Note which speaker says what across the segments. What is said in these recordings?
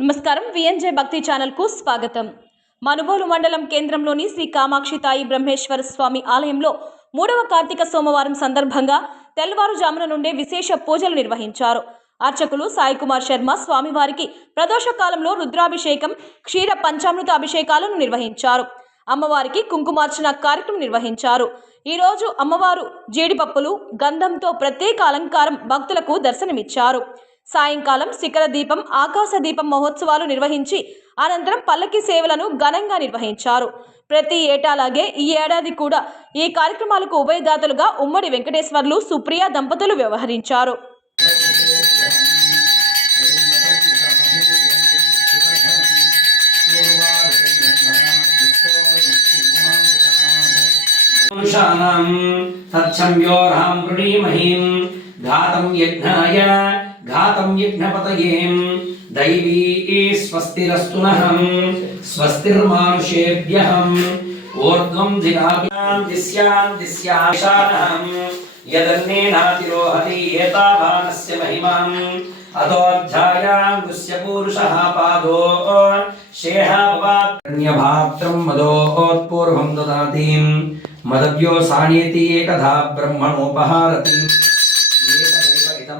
Speaker 1: నమస్కారం. విఎన్జే భక్తి ఛానల్కు స్వాగతం. మనుబోలు మండలం కేంద్రంలోని శ్రీ కామాక్షి తాయి బ్రహ్మేశ్వర స్వామి ఆలయంలో మూడవ కార్తీక సోమవారం సందర్భంగా తెల్లవారుజామున నుండే విశేష పూజలు నిర్వహించారు. అర్చకులు సాయి కుమార్ శర్మ స్వామివారికి ప్రదోష కాలంలో రుద్రాభిషేకం క్షీర పంచామృత అభిషేకాలను నిర్వహించారు. అమ్మవారికి కుంకుమార్చన కార్యక్రమం నిర్వహించారు. ఈరోజు అమ్మవారు జీడిపప్పులు గంధంతో ప్రత్యేక అలంకారం భక్తులకు దర్శనమిచ్చారు. సాయంకాలం శిఖర దీపం ఆకాశ దీపం మహోత్సవాలు నిర్వహించి అనంతరం పల్లకి సేవలను ఘనంగా నిర్వహించారు ప్రతి ఏటాలాగే ఈ ఏడాది కూడా ఈ కార్యక్రమాలకు ఉభయదాతలుగా ఉమ్మడి వెంకటేశ్వర్లు సుప్రియ దంపతులు వ్యవహరించారు
Speaker 2: पुरुषाणां तत्संयोरां वृणीमहीं घातं यज्ञाय घातं यज्ञपतयें दैवी स्वस्तिरस्तु नः स्वस्तिर्मानुषेभ्यः ऊर्ध्वं धिराभ्यां दिस्यां दिस्याशानहं यदन्नेनातिरोहति एतावानस्य महिमाम् अतोऽध्यायाङ्गुस्य पूरुषः पादो शेहाभवात्रं मदोत्पूर्वं ददातिं मदव्यो साणीति एकधा ब्रह्मणोपहारतिम्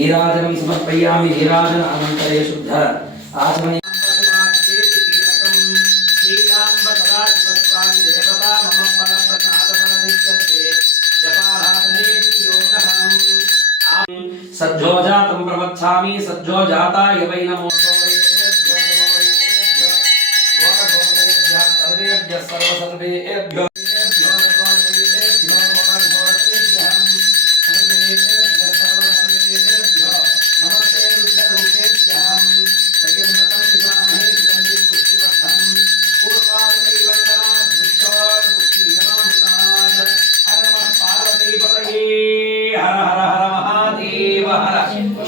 Speaker 2: నీరాజం समर्पयामि నీరాజన अनंतरे शुद्ध। ఆచమని सज्जो जातं प्रवक्ष्यामि सज्जो जाता य नमो सर्वेभ्यः सर्वेभ्यः सर्वसर्वेभ्यः।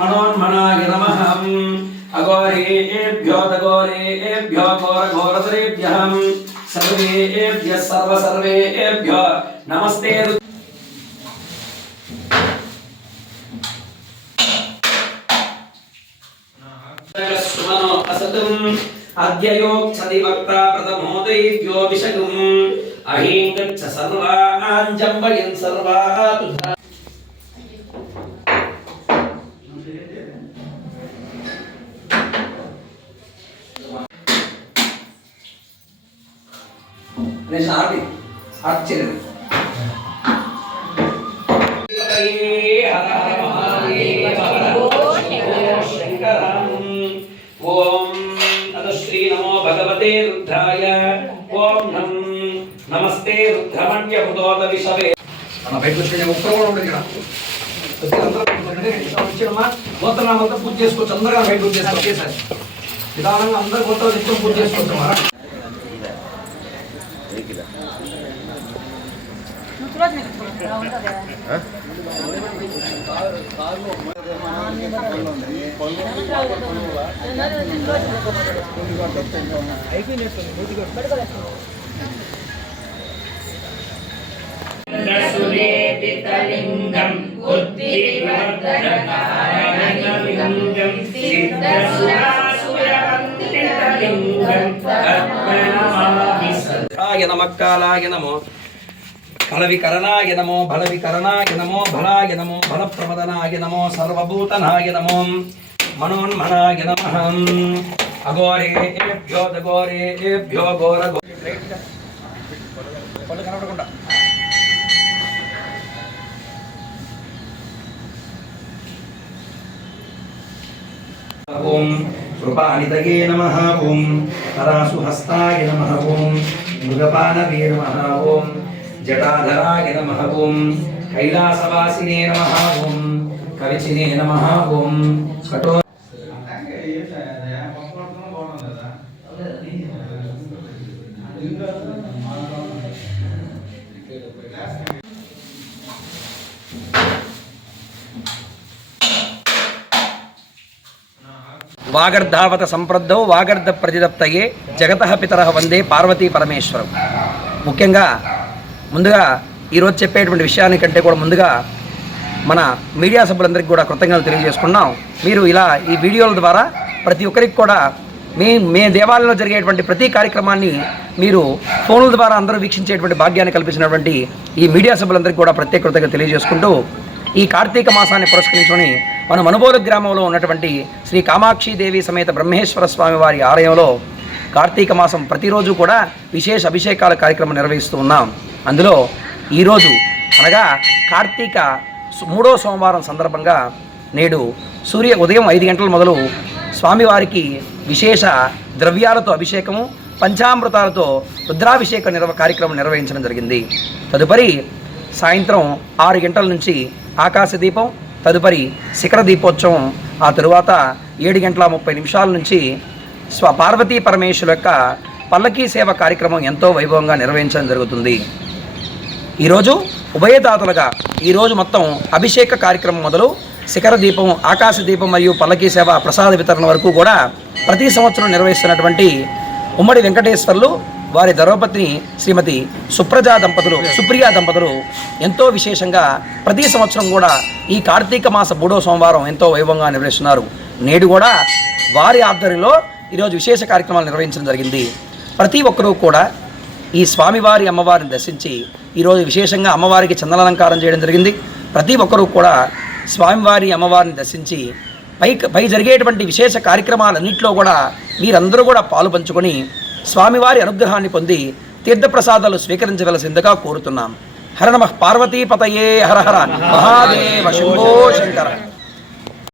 Speaker 2: मनोन्मनाय नमः अघोरेभ्यो तघोरेभ्यो घोरघोरतरेभ्यः सर्वेभ्यः सर्वसर्वेभ्यो नमस्ते रुद्र सुमनो असतम् अद्ययोक्षति वक्ता प्रथमोदयेभ्यो विशगुम् अहीं गच्छ सर्वान् जम्बयन् सर्वाः तुधा నేను ఆశ్చర్యం ఓం తదశ్రీ నమో భగవతే రుద్రాయ ఓం నం నమస్తే రుద్రమణ్యభుతోత విషవే
Speaker 3: మన బయటకు వచ్చే ఒక్కరు కూడా ఉండదు ఇక్కడ కొద్దిగా గోత్రనామంతా పూజ చేసుకోవచ్చు. అందరూ బయట పూజ చేసుకోవచ్చు. నిదానంగా అందరు గోత్రాలు చెప్పుకొని పూజ చేసుకోవచ్చు.
Speaker 2: సురేపితలింగం బుద్ధివర్ధనకారణలింగం సిద్ధసురాసురవందితలింగం కాలాయ నమో. బలవికరణాయ నమో బలవికరణాయ నమో బలాయ నమో బలప్రమదనాయ నమో సర్వభూతనాయ నమో మనోన్మనాయ నమ. అఘోరేభ్యో దఘోరేభ్యో ఘోర పళ్ళు కనపడకుండా ఓం. కృపానితయే నమ. ఓం. తరాసుహస్తాయ నమ. ఓం. మృగపానవే నమ. ఓం. జటాధరాయ నమ ఓం. కైలాసవాసినే నమ ఓం. కవిచినే నమ ఓం. కఠో వాగర్ధావత సంప్రద్ధౌ వాగర్ధ ప్రతిదప్తయే జగత పితర వందే పార్వతీ పరమేశ్వరం. ముఖ్యంగా ముందుగా ఈరోజు చెప్పేటువంటి విషయానికంటే కూడా ముందుగా మన మీడియా సభ్యులందరికీ కూడా కృతజ్ఞతలు తెలియజేసుకున్నాం మీరు ఇలా ఈ వీడియోల ద్వారా ప్రతి ఒక్కరికి కూడా మీ మీ దేవాలయంలో జరిగేటువంటి ప్రతి కార్యక్రమాన్ని మీరు ఫోన్ల ద్వారా అందరూ వీక్షించేటువంటి భాగ్యాన్ని కల్పించినటువంటి ఈ మీడియా సభ్యులందరికీ కూడా ప్రత్యేక కృతజ్ఞత తెలియజేసుకుంటూ ఈ కార్తీక మాసాన్ని పురస్కరించుకొని మనం అనుబోధ గ్రామంలో ఉన్నటువంటి శ్రీ కామాక్షి దేవి సమేత బ్రహ్మేశ్వర స్వామి వారి ఆలయంలో కార్తీక మాసం ప్రతిరోజు కూడా విశేష అభిషేకాల కార్యక్రమం నిర్వహిస్తూ ఉన్నాం. అందులో ఈరోజు అనగా కార్తీక మూడో సోమవారం సందర్భంగా నేడు సూర్య ఉదయం ఐదు గంటల మొదలు స్వామివారికి విశేష ద్రవ్యాలతో అభిషేకము పంచామృతాలతో రుద్రాభిషేక నిర్వ కార్యక్రమం నిర్వహించడం జరిగింది. తదుపరి సాయంత్రం ఆరు గంటల నుంచి ఆకాశ దీపం తదుపరి శిఖర దీపోత్సవం ఆ తరువాత ఏడు గంటల ముప్పై నిమిషాల నుంచి స్వ పార్వతీ పరమేశ్వరు యొక్క పల్లకీ సేవ కార్యక్రమం ఎంతో వైభవంగా నిర్వహించడం జరుగుతుంది. ఈరోజు ఉభయదాతలుగా ఈరోజు మొత్తం అభిషేక కార్యక్రమం మొదలు శిఖర దీపం ఆకాశ దీపం మరియు పల్లకీ సేవ ప్రసాద వితరణ వరకు కూడా ప్రతి సంవత్సరం నిర్వహిస్తున్నటువంటి ఉమ్మడి వెంకటేశ్వర్లు వారి ధర్మపత్ని శ్రీమతి సుప్రజా దంపతులు సుప్రియా దంపతులు ఎంతో విశేషంగా ప్రతి సంవత్సరం కూడా ఈ కార్తీక మాస మూడో సోమవారం ఎంతో వైభవంగా నిర్వహిస్తున్నారు. నేడు కూడా వారి ఆధ్వర్యంలో ఈరోజు విశేష కార్యక్రమాలు నిర్వహించడం జరిగింది. ప్రతి ఒక్కరూ కూడా ఈ స్వామివారి అమ్మవారిని దర్శించి ఈరోజు విశేషంగా అమ్మవారికి చందనాలంకారం చేయడం జరిగింది. ప్రతి ఒక్కరూ కూడా స్వామివారి అమ్మవారిని దర్శించి పై పై జరిగేటువంటి విశేష కార్యక్రమాలన్నింటిలో కూడా మీరందరూ కూడా పాలు పంచుకొని స్వామివారి అనుగ్రహాన్ని పొంది తీర్థప్రసాదాలు స్వీకరించవలసిందిగా కోరుతున్నాం. హర నమ పార్వతీపతయే హర హర మహాదేవ శంభో శంకర.